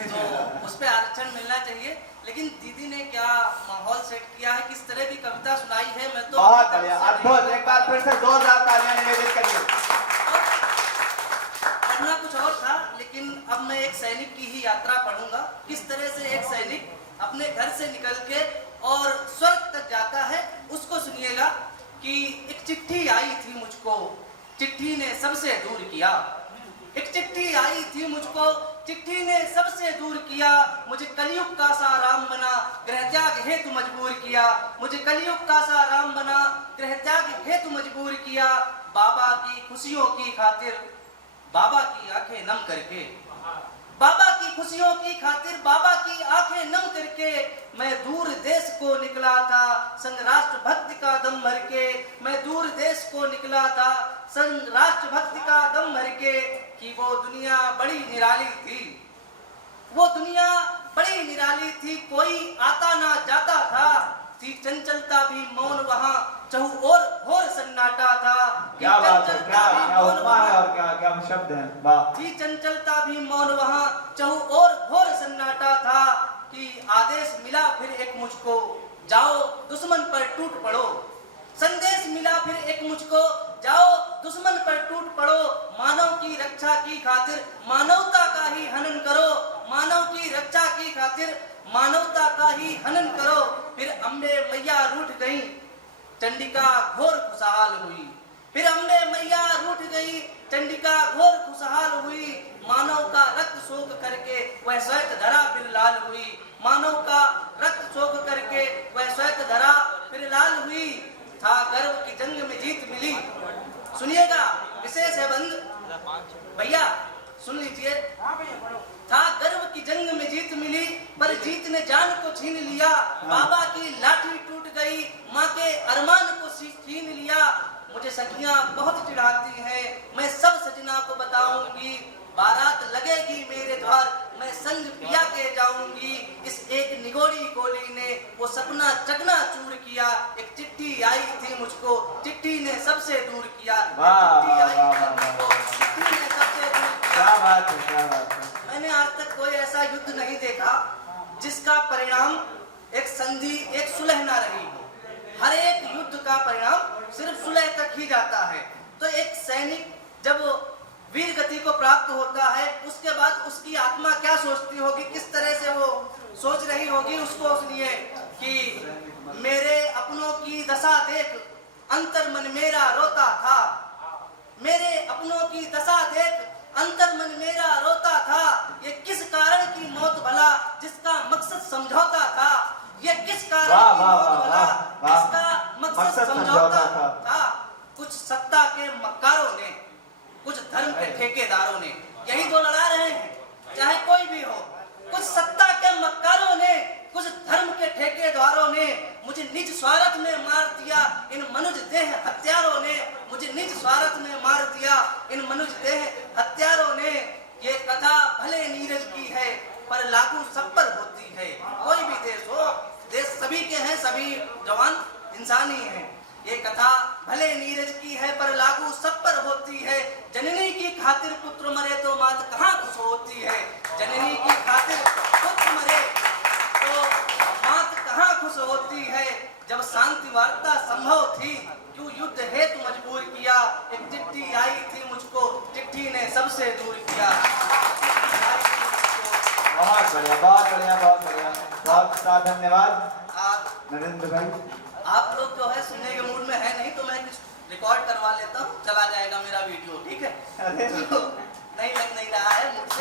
तो उस पे आरक्षण मिलना चाहिए। लेकिन दीदी ने क्या माहौल सेट किया है, किस तरह की कविता सुनाई है, मैं तो बहुत बढ़िया, अद्भुत। एक बार फिर से जोरदार तालियां निवेदित करिए। पढ़ना कुछ और था, लेकिन अब मैं एक सैनिक की ही यात्रा पढ़ूंगा। किस तरह से एक सैनिक अपने घर से निकल के और स्वर्ग तक जाता है, उसको सुनिएगा। कि एक चिट्ठी आई थी मुझको, चिट्ठी ने सबसे दूर किया। एक चिट्ठी आई थी मुझको, चिट्ठी ने सबसे दूर किया। मुझे कलयुग का सा राम बना, गृह त्याग हेतु मजबूर किया। मुझे कलयुग का सा राम बना, गृह त्याग हेतु मजबूर किया। बाबा की खुशियों की खातिर बाबा की आंखें नम करके, बाबा की खुशियों की खातिर बाबा की आंखें नम करके मैं दूर देश को निकला था संग राष्ट्र भक्ति का दम भर के। मैं दूर देश को निकला था संग राष्ट्र भक्ति का दम भर के। कि वो दुनिया बड़ी निराली थी, वो दुनिया बड़ी निराली थी। कोई आता ना जाता था, थी चंचलता भी मौन वहाँ, चहु और घोर सन्नाटा था। क्या बात है, क्या उपमा है और क्या शब्द है, वाह। थी चंचलता भी मौन वहाँ, चहु और घोर सन्नाटा था। कि आदेश मिला फिर एक मुझको, जाओ दुश्मन पर टूट पड़ो। संदेश मिला फिर एक मुझको, जाओ दुश्मन पर टूट पड़ो। मानव की रक्षा की खातिर मानवता का ही हनन करो। मानव की रक्षा की खातिर मानवता का ही हनन करो। फिर अम्बे मैया रूठ गई, चंडिका घोर खुशहाल हुई। फिर अम्बे मैया रूठ गई, चंडिका घोर खुशहाल हुई। मानव का रक्त शोक करके वह श्वेत धरा फिर लाल हुई। मानव का रक्त शोक करके वह श्वेत धरा फिर लाल हुई। था गर्व की जंग में जीत मिली। सुनिएगा, विशेष है बंद भैया, सुन लीजिए। था गर्व की जंग में जीत मिली, पर जीत ने जान को छीन लिया। बाबा की लाठी टूट गई, माँ के अरमान को छीन लिया। मुझे सखियां बहुत चिढ़ाती हैं, मैं सब सजना को बताऊंगी। बारात लगेगी मेरे द्वार, मैं संग पिया के जाऊंगी। इस एक निगोड़ी गोली ने वो सपना चकना चूर किया। एक चिट्ठी आई थी मुझको, चिट्ठी ने सबसे दूर किया। चिट्ठी आई थी मुझको, चिट्ठी ने सबसे दूर किया। क्या बात है, क्या बात है। मैंने आज तक कोई ऐसा युद्ध नहीं देखा जिसका परिणाम एक संधि, एक सुलह ना रही हो। हर एक युद्ध का परिणाम सिर्फ सुलह तक ही जाता है। तो एक सैनिक जब वीर गति को प्राप्त होता है, उसके बाद उसकी आत्मा क्या सोचती होगी, किस तरह से वो सोच रही होगी, उसको सुनिए। कि मेरे अपनों की दशा देख अंतर मन मेरा रोता था। मेरे अपनों की दशा देख अंतर मन मेरा रोता था। ये किस कारण की मौत भला, जिसका मकसद समझौता था। ये किस कारण की मौत भला, जिसका मकसद समझौता था। कुछ सत्ता के मक्कारों ने, कुछ धर्म के ठेकेदारों ने यही तो लड़ा रहे हैं, चाहे कोई भी हो। कुछ सत्ता के मक्कारों ने, कुछ धर्म के ठेकेदारों ने मुझे निज स्वार्थ में मार दिया। इन मनुज देह हत्यारों ने मुझे निज स्वार्थ में मार दिया। इन मनुज देह हत्यारों ने। ये कथा भले नीरज की है, पर लागू सब पर होती है। कोई भी देश हो, देश सभी के हैं, सभी जवान इंसान ही हैं। ये कथा भले नीरज की है, पर लागू सब पर होती है। जननी की खातिर पुत्र मरे तो मात कहाँ खुश होती है। जननी की खातिर पुत्र मरे तो मात कहाँ खुश होती है। जब शांति वार्ता संभव थी, क्यों युद्ध हेतु मजबूर किया। एक चिट्ठी आई थी मुझको, चिट्ठी ने सबसे दूर किया। बहुत बढ़िया, बहुत बढ़िया, बहुत बढ़िया, बहुत धन्यवाद नरेंद्र भाई। आप लोग जो है सुनने के मूड में है नहीं, तो मैं कुछ रिकॉर्ड करवा लेता हूँ, चला जाएगा मेरा वीडियो, ठीक है। तो नहीं लग नहीं रहा है मुझसे।